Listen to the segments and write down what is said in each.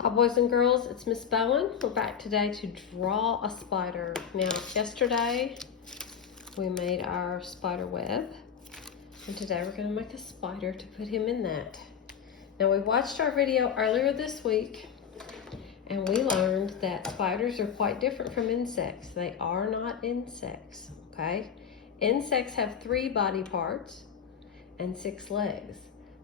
Hi boys and girls, it's Miss Bowen. We're back today to draw a spider. Now yesterday we made our spider web and today we're going to make a spider to put him in that. Now we watched our video earlier this week and we learned that spiders are quite different from insects. They are not insects, okay? Insects have 3 body parts and 6 legs.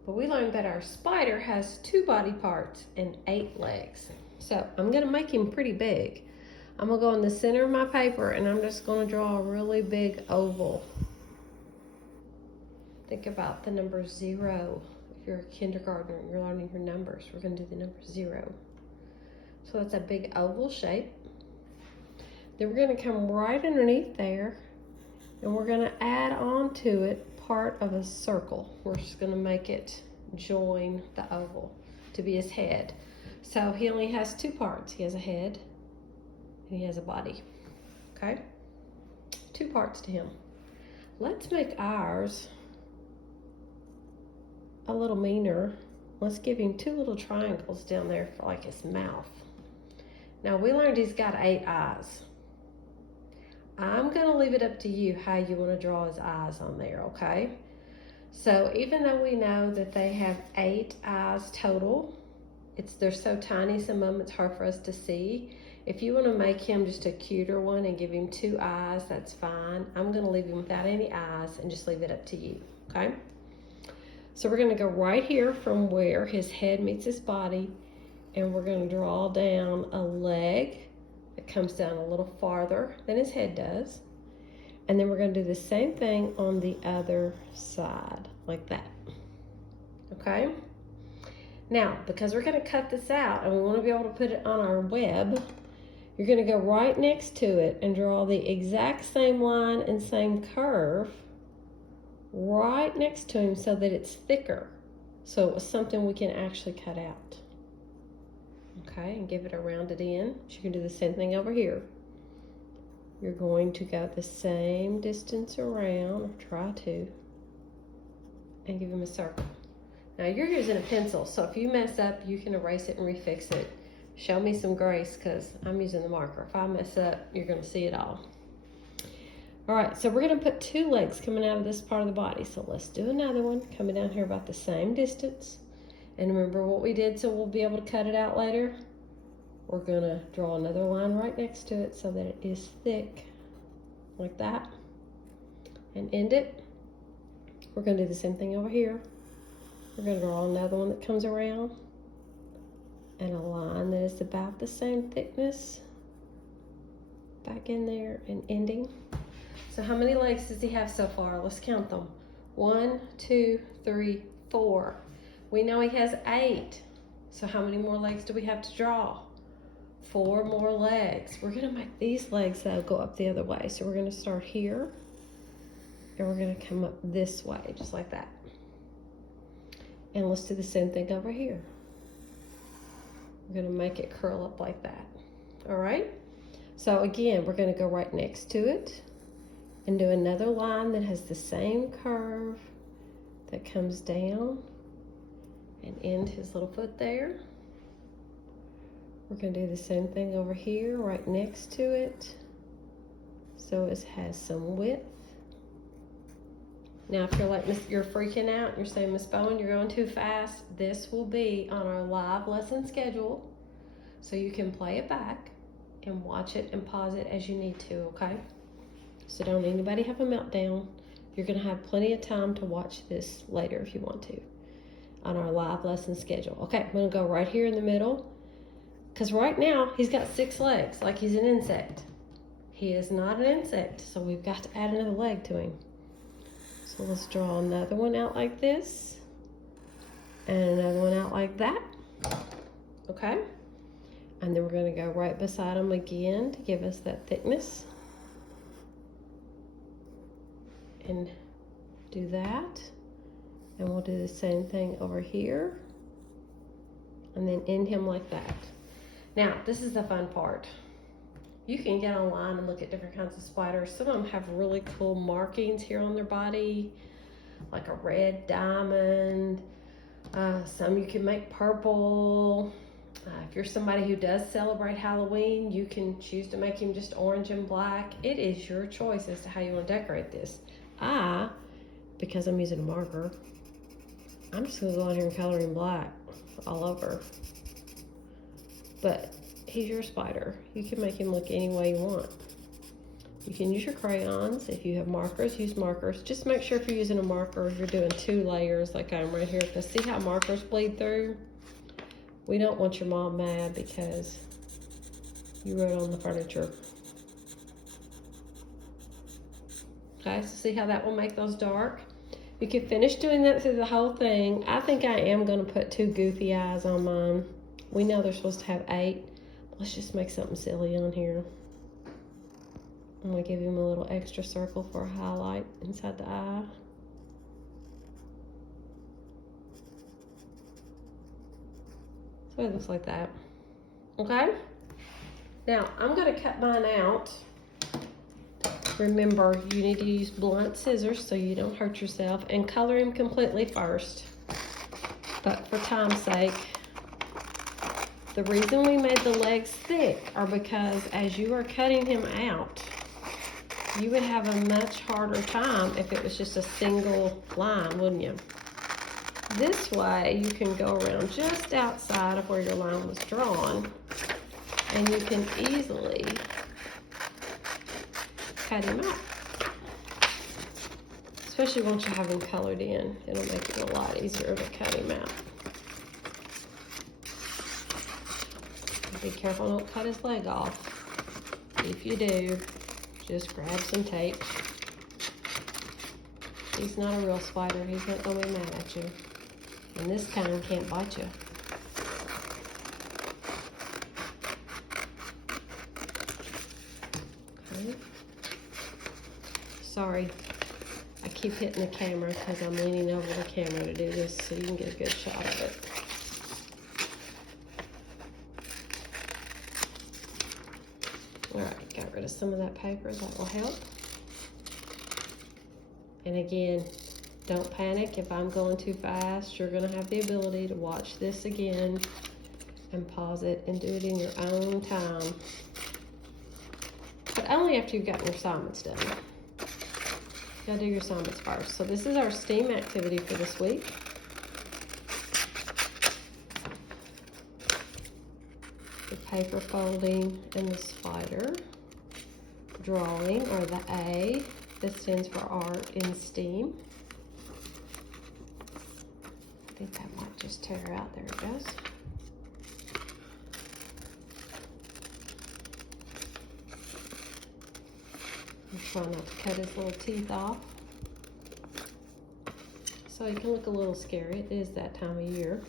But we learned that our spider has 2 body parts and 8 legs. So I'm gonna make him pretty big. I'm gonna go in the center of my paper and I'm just gonna draw a really big oval. Think about the number 0. If you're a kindergartner and you're learning your numbers, we're gonna do the number 0. So that's a big oval shape. Then we're gonna come right underneath there and we're gonna add on to it part of a circle. We're just going to make it join the oval to be his head. So he only has 2 parts. He has a head and he has a body. Okay? 2 parts to him. Let's make ours a little meaner. Let's give him 2 little triangles down there for like his mouth. Now we learned he's got 8 eyes. I'm going to leave it up to you how you want to draw his eyes on there, okay? So even though we know that they have 8 eyes total, they're so tiny some of them it's hard for us to see. If you want to make him just a cuter one and give him 2 eyes, that's fine. I'm going to leave him without any eyes and just leave it up to you, okay? So we're going to go right here from where his head meets his body, and we're going to draw down a leg. It comes down a little farther than his head does. And then we're going to do the same thing on the other side, like that. Okay? Now, because we're going to cut this out and we want to be able to put it on our web, you're going to go right next to it and draw the exact same line and same curve right next to him so that it's thicker. So it's something we can actually cut out. Okay, and give it a rounded end. You can do the same thing over here. You're going to go the same distance around, or try to, and give him a circle. Now you're using a pencil, so if you mess up, you can erase it and refix it. Show me some grace, because I'm using the marker. If I mess up, you're going to see it all. All right, so we're going to put 2 legs coming out of this part of the body. So let's do another one, coming down here about the same distance. And remember what we did so we'll be able to cut it out later? We're going to draw another line right next to it so that it is thick, like that, and end it. We're going to do the same thing over here. We're going to draw another one that comes around, and a line that is about the same thickness, back in there and ending. So how many legs does he have so far? Let's count them. 1, 2, 3, 4. We know he has 8. So how many more legs do we have to draw? 4 more legs. We're going to make these legs though go up the other way. So we're going to start here and we're going to come up this way, just like that. And let's do the same thing over here. We're going to make it curl up like that. All right. So again, we're going to go right next to it and do another line that has the same curve that comes down and end his little foot there. We're going to do the same thing over here, right next to it, so it has some width. Now, if you're like, you're freaking out, you're saying, Miss Bowen, you're going too fast, this will be on our live lesson schedule, so you can play it back and watch it and pause it as you need to, okay? So don't anybody have a meltdown. You're going to have plenty of time to watch this later if you want to, on our live lesson schedule. Okay, I'm going to go right here in the middle, because right now he's got 6 legs like he's an insect. He is not an insect, so we've got to add another leg to him. So let's draw another one out like this and another one out like that. Okay, and then we're going to go right beside him again to give us that thickness and do that. And we'll do the same thing over here and then end him like that. Now, this is the fun part. You can get online and look at different kinds of spiders. Some of them have really cool markings here on their body, like a red diamond. Some you can make purple. If you're somebody who does celebrate Halloween, you can choose to make him just orange and black. It is your choice as to how you want to decorate this. Because I'm using a marker, I'm just gonna go on here and color him black all over. But he's your spider. You can make him look any way you want. You can use your crayons. If you have markers, use markers. Just make sure if you're using a marker, you're doing 2 layers like I am right here. Because see how markers bleed through? We don't want your mom mad because you wrote on the furniture. Okay, so see how that will make those dark? You can finish doing that through the whole thing. I think I am going to put 2 goofy eyes on mine. We know they're supposed to have 8. Let's just make something silly on here. I'm going to give him a little extra circle for a highlight inside the eye. So it looks like that. Okay? Now, I'm going to cut mine out. Remember, you need to use blunt scissors so you don't hurt yourself, and color him completely first. But for time's sake, the reason we made the legs thick are because as you are cutting him out, you would have a much harder time if it was just a single line, wouldn't you? This way, you can go around just outside of where your line was drawn, and you can easily cut him out. Especially once you have him colored in, it'll make it a lot easier to cut him out. Be careful, don't cut his leg off. If you do, just grab some tape. He's not a real spider. He's not going to be mad at you. And this kind can't bite you. Okay. Sorry, I keep hitting the camera because I'm leaning over the camera to do this so you can get a good shot of it. Alright, got rid of some of that paper. That will help. And again, don't panic. If I'm going too fast, you're going to have the ability to watch this again and pause it and do it in your own time. But only after you've gotten your assignments done. You gotta do your assignments first. So this is our STEAM activity for this week. The paper folding and the spider. Drawing, or the A. This stands for art in STEAM. I think that might just tear out. There it goes. I'm trying not to cut his little teeth off. So he can look a little scary. It is that time of year.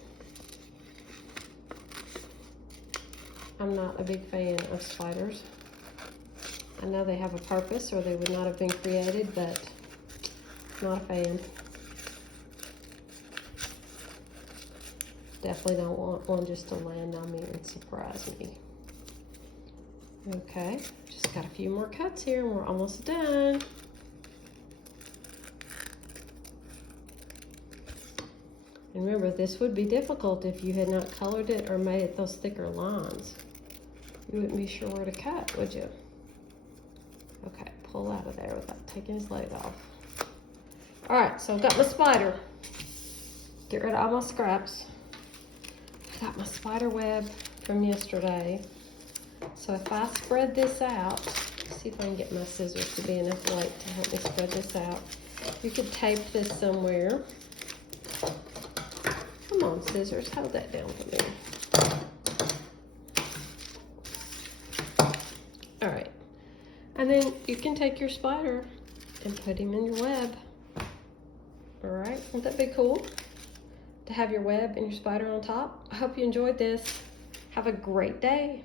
I'm not a big fan of spiders. I know they have a purpose or they would not have been created, but not a fan. Definitely don't want one just to land on me and surprise me. Okay, just got a few more cuts here and we're almost done. And remember, this would be difficult if you had not colored it or made it those thicker lines. You wouldn't be sure where to cut, would you? Okay, pull out of there without taking his leg off. All right, so I've got my spider. Get rid of all my scraps. I got my spider web from yesterday. So if I spread this out, see if I can get my scissors to be enough weight to help me spread this out. You could tape this somewhere. Come on, scissors, hold that down for me. All right, and then you can take your spider and put him in your web. All right, won't that be cool? To have your web and your spider on top. I hope you enjoyed this. Have a great day.